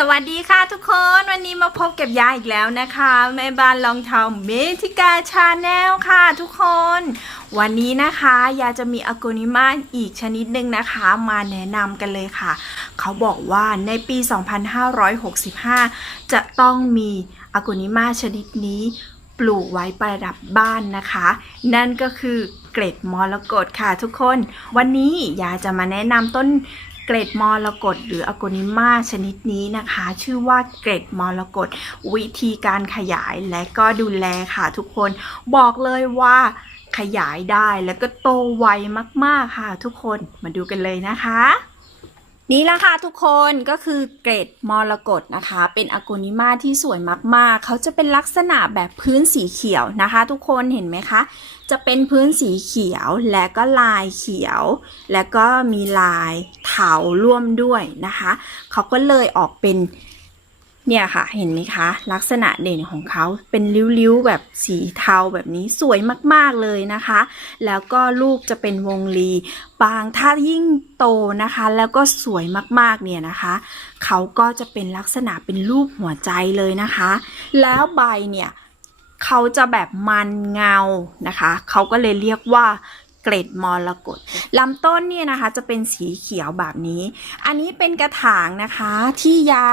สวัสดีค่ะทุกคนวันนี้มาพบกับยายอีกแล้วนะคะแม่บ้านลองทำเมทิกาชาแนลค่ะทุกคน วันนี้นะคะยายจะมีอ g กนิมาอีกชนิดหนึ่งนะคะ มาแนะนำกันเลยค่ะ เขาบอกว่าในปี 2565 จะต้องมีอ g กนิมาชนิดนี้ปลูกไว้ประดับบ้านนะคะ นั่นก็คือเกร็ดมรกตค่ะทุกคน วันนี้ยาจะมาแนะนำต้น เกรดมรกตหรืออโกนิมาชนิดนี้นะคะ ชื่อว่าเกรดมรกตวิธีการขยายและก็ดูแลค่ะทุกคนบอกเลยว่าขยายได้แล้วก็โตไวมากๆค่ะทุกคนมาดูกันเลยนะคะ นี่ละค่ะทุกคนก็คือเกรดมรกตนะคะ เป็นอโกนิมาที่สวยมากๆ เขาจะเป็นลักษณะแบบพื้นสีเขียวนะคะ ทุกคนเห็นไหมคะ จะเป็นพื้นสีเขียวและก็ลายเขียว แล้วก็มีลายเถาร่วมด้วยนะคะ เขาก็เลยออกเป็น เนี่ยค่ะเห็นไหมคะ ลักษณะเด่นของเขาเป็นริ้วๆแบบสีเทาแบบนี้สวยมากๆเลยนะคะ แล้วก็ลูกจะเป็นวงรีบางถ้ายิ่งโตนะคะ แล้วก็สวยมากๆเนี่ยนะคะ เขาก็จะเป็นลักษณะเป็นรูปหัวใจเลยนะคะ แล้วใบเนี่ยเขาจะแบบมันเงานะคะ เขาก็เลยเรียกว่า เกร็ดมรกตลำต้นเนี่ยนะคะจะเป็นสีเขียวแบบนี้ อันนี้เป็นกระถางนะคะที่ยา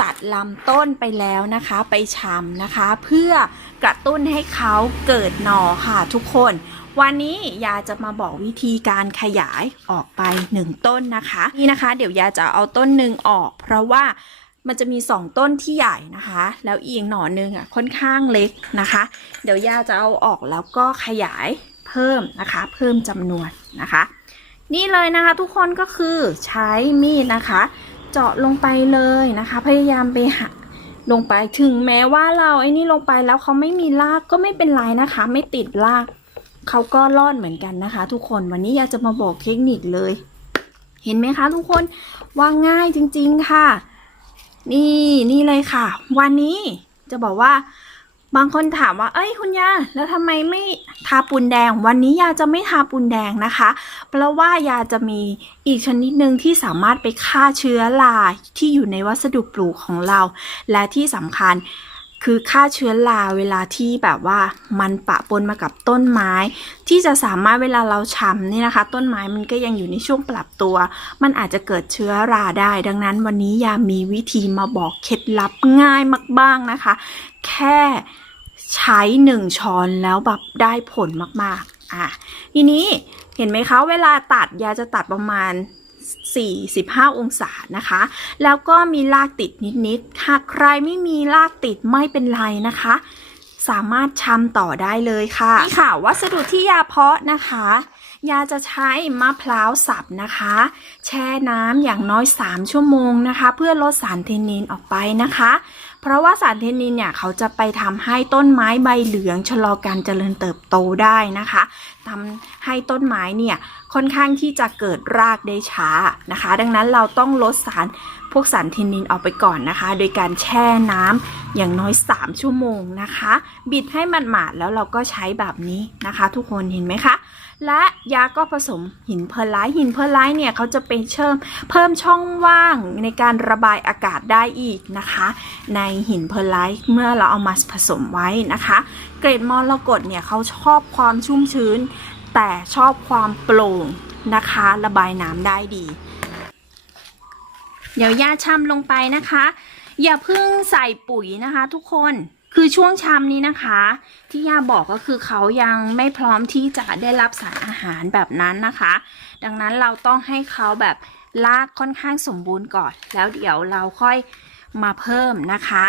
ตัดลำต้นไปแล้วนะคะไปชำนะคะ เพื่อกระตุ้นให้เขาเกิดหน่อค่ะทุกคน วันนี้ยาจะมาบอกวิธีการขยายออกไปหนึ่งต้นนะคะ นี่นะคะ เดี๋ยวยาจะเอาต้นหนึ่งออก เพราะว่ามันจะมีสองต้นที่ใหญ่นะคะ แล้วอีกหน่อหนึ่งอะค่อนข้างเล็กนะคะ เดี๋ยวยาจะเอาออกแล้วก็ขยาย พิ่มนะคะ เพิ่มจำนวนนะคะ นี่เลยนะคะทุกคนก็คือใช้มีดนะคะ เจาะลงไปเลยนะคะ พยายามไปหาลงไปถึงแม้ว่าเราไอ้นี่ลงไปแล้วเขาไม่มีรากก็ไม่เป็นไรนะคะ ไม่ติดรากเขาก็รอดเหมือนกันนะคะ ทุกคนวันนี้อยากจะมาบอกเทคนิคเลย เห็นไหมคะ ทุกคนว่าง่ายจริง ๆค่ะ นี่นี่เลยค่ะ วันนี้จะบอกว่า บางคนถามว่า เอ้ยคุณยา แล้วทำไมไม่ทาปูนแดง วันนี้ยาจะไม่ทาปูนแดงนะคะ เพราะว่ายาจะมีอีกชนิดหนึ่งที่สามารถไปฆ่าเชื้อราที่อยู่ในวัสดุปลูกของเรา และที่สำคัญคือฆ่าเชื้อราเวลาที่แบบว่ามันปะปนมากับต้นไม้ ที่จะสามารถเวลาเราชำนี่นะคะ ต้นไม้มันก็ยังอยู่ในช่วงปรับตัว มันอาจจะเกิดเชื้อราได้ ดังนั้นวันนี้ยามีวิธีมาบอกเคล็ดลับง่ายมากบ้างนะคะ แค่ ใช้หนึ่งช้อนแล้วแบบได้ผลมากๆ อะ ทีนี้เห็นไหมคะ เวลาตัดยาจะตัดประมาณ 45 องศานะคะ แล้วก็มีรากติดนิดๆหากใครไม่มีรากติดไม่เป็นไรนะคะ สามารถชำต่อได้เลยค่ะ นี่ค่ะ วัสดุที่ยาเพาะนะคะ ยาจะใช้มะพร้าวสับนะคะ แช่น้ำอย่างน้อย 3 ชั่วโมงนะคะ เพื่อลดสารเทนนินออกไปนะคะ เพราะว่าสารเทนนินเนี่ยเขาจะไปทำให้ต้นไม้ใบเหลืองชะลอการเจริญเติบโตได้นะคะทำให้ต้นไม้เนี่ยค่อนข้างที่จะเกิดรากได้ช้านะคะ ดังนั้นเราต้องลดสาร พวกสารเทนนินออกไปก่อนนะคะ โดยการแช่น้ำอย่างน้อย 3 ชั่วโมงนะคะ บิดให้มันหมาดแล้วเราก็ใช้แบบนี้นะคะ ทุกคนเห็นไหมคะ และยาก็ผสมหินเพอร์ไลท์หินเพอร์ไลท์เนี่ยเขาจะไปเชิมเพิ่มช่องว่างในการระบายอากาศได้อีกนะคะ ในหินเพอร์ไลท์เมื่อเราเอามาผสมไว้นะคะ เกรดมรกตเนี่ยเขาชอบความชุ่มชื้น แต่ชอบความโปร่งนะคะ ระบายน้ำได้ดี เดี๋ยวยาชำลงไปนะคะ อย่าเพิ่งใส่ปุ๋ยนะคะ ทุกคนคือช่วงชำนี้นะคะ ที่ยาบอกก็คือเขายังไม่พร้อมที่จะได้รับสารอาหารแบบนั้นนะคะ ดังนั้นเราต้องให้เขาแบบลากค่อนข้างสมบูรณ์ก่อน แล้วเดี๋ยวเราค่อยมาเพิ่มนะคะ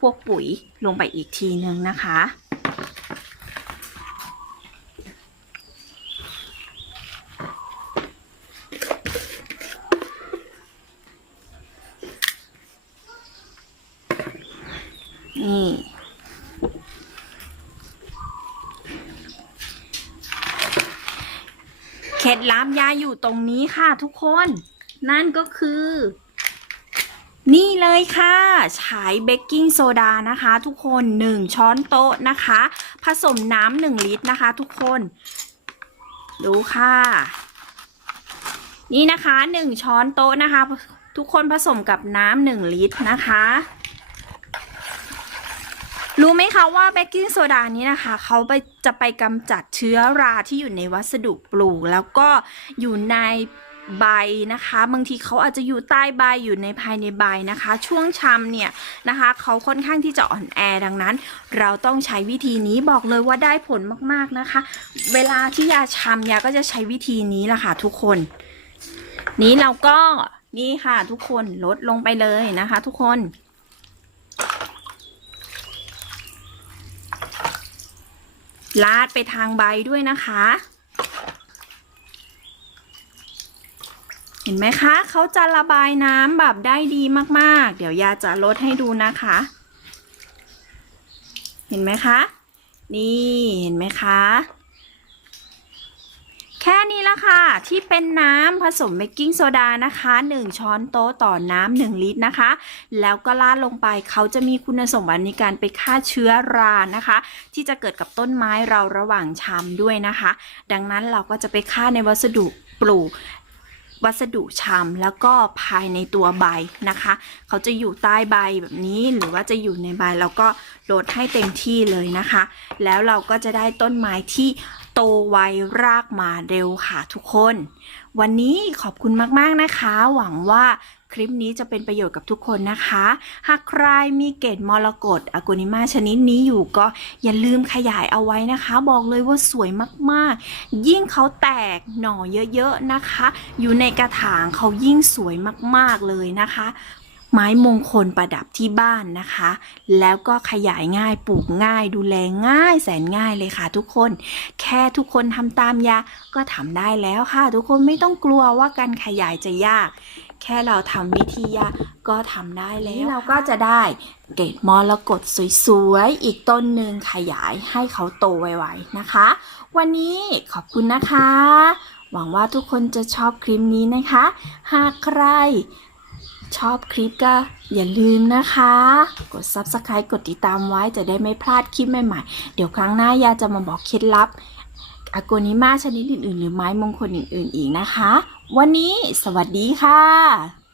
พวกปุ๋ยลงไปอีกทีนึงนะคะ นี่ เคล็ดลับยาอยู่ตรงนี้ค่ะทุกคน นั่นก็คือ นี่เลยค่ะ ใช้เบกกิ้งโซดานะคะ ทุกคน 1 ช้อนโต๊ะนะคะ ผสมน้ำ1ลิตรนะคะ ทุกคน ดูค่ะ นี่นะคะ 1 ช้อนโต๊ะนะคะทุกคนผสมกับน้ำหนึ่งลิตรนะคะ รู้ไหมคะว่าเบกกิ้งโซดานี้นะคะเขาไปจะไปกำจัดเชื้อราที่อยู่ในวัสดุปลูก แล้วก็อยู่ในใบนะคะ บางทีเขาอาจจะอยู่ใต้ใบอยู่ในภายในใบนะคะ ช่วงชำเนี่ยนะคะเขาค่อนข้างที่จะอ่อนแอดังนั้น เราต้องใช้วิธีนี้บอกเลยว่าได้ผลมากๆนะคะ เวลาที่ยาชำยาก็จะใช้วิธีนี้แหละค่ะทุกคน นี้เราก็นี่ค่ะทุกคนลดลงไปเลยนะคะ ทุกคน ลาดไปทางใบด้วยนะคะ เห็นไหมคะ เขาจะระบายน้ำแบบได้ดีมากๆ เดี๋ยวยาจะลดให้ดูนะคะ เห็นไหมคะ นี่เห็นไหมคะ แค่นี้ละค่ะ ที่เป็นน้ำผสมเบกกิ้งโซดานะคะ 1 ช้อนโต๊ะต่อน้ำ1ลิตรนะคะ แล้วก็ราดลงไปเขาจะมีคุณสมบัติในการไปฆ่าเชื้อรานะคะ ที่จะเกิดกับต้นไม้เราระหว่างชำด้วยนะคะ ดังนั้นเราก็จะไปฆ่าในวัสดุปลูกวัสดุชำแล้วก็ภายในตัวใบนะคะ เขาจะอยู่ใต้ใบแบบนี้หรือว่าจะอยู่ในใบเราก็ลดให้เต็มที่เลยนะคะ แล้วเราก็จะได้ต้นไม้ที่ โตไวรากมาเร็วค่ะทุกคน วันนี้ขอบคุณมาก ๆ นะคะ หวังว่าคลิปนี้จะเป็นประโยชน์กับทุกคนนะคะ หากใครมีเกตมรกตอโกนิมาชนิดนี้อยู่ก็อย่าลืมขยายเอาไว้นะคะ บอกเลยว่าสวยมากๆ ยิ่งเขาแตกหน่อเยอะๆนะคะ อยู่ในกระถางเขายิ่งสวยมากๆเลยนะคะ ไม้มงคลประดับที่บ้านนะคะ แล้วก็ขยายง่ายปลูกง่าย ดูแลง่ายแสนง่ายเลยค่ะทุกคน แค่ทุกคนทำตามยาก็ทำได้แล้วค่ะ ทุกคนไม่ต้องกลัวว่าการขยายจะยาก แค่เราทำวิธียาก็ทำได้แล้วเราก็จะได้เกตมรกตสวยๆ อีกต้นหนึ่งขยายให้เขาโตไวๆนะคะ วันนี้ขอบคุณนะคะ หวังว่าทุกคนจะชอบคลิปนี้นะคะ หากใคร ชอบคลิปก็อย่าลืมนะคะ กด Subscribe กดติดตามไว้จะได้ไม่พลาดคลิปใหม่ๆ เดี๋ยวครั้งหน้ายาจะมาบอกเคล็ดลับอากนิมาชนิดอื่นๆ หรือไม้มงคลอื่นๆอีกนะคะ วันนี้สวัสดีค่ะ